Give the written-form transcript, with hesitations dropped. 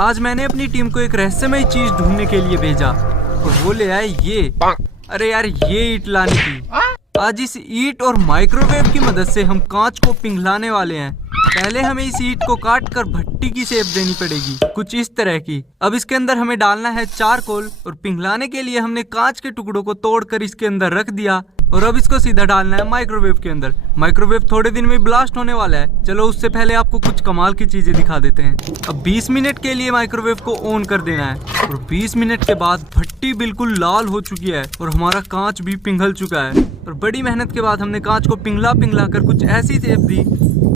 आज मैंने अपनी टीम को एक रहस्यमय चीज ढूंढने के लिए भेजा और वो ले आए ये। अरे यार, ये ईंट लानी थी। आज इस ईंट और माइक्रोवेव की मदद से हम कांच को पिघलाने वाले हैं। पहले हमें इस ईंट को काट कर भट्टी की शेप देनी पड़ेगी, कुछ इस तरह की। अब इसके अंदर हमें डालना है चारकोल और पिघलाने के लिए हमने कांच के टुकड़ों को तोड़कर इसके अंदर रख दिया और अब इसको सीधा डालना है माइक्रोवेव के अंदर। माइक्रोवेव थोड़े दिन में ब्लास्ट होने वाला है। चलो उससे पहले आपको कुछ कमाल की चीजें दिखा देते हैं। अब 20 मिनट के लिए माइक्रोवेव को ऑन कर देना है और 20 मिनट के बाद भट्टी बिल्कुल लाल हो चुकी है और हमारा कांच भी पिघल चुका है। और बड़ी मेहनत के बाद हमने कांच को पिघला कर कुछ ऐसी शेप दी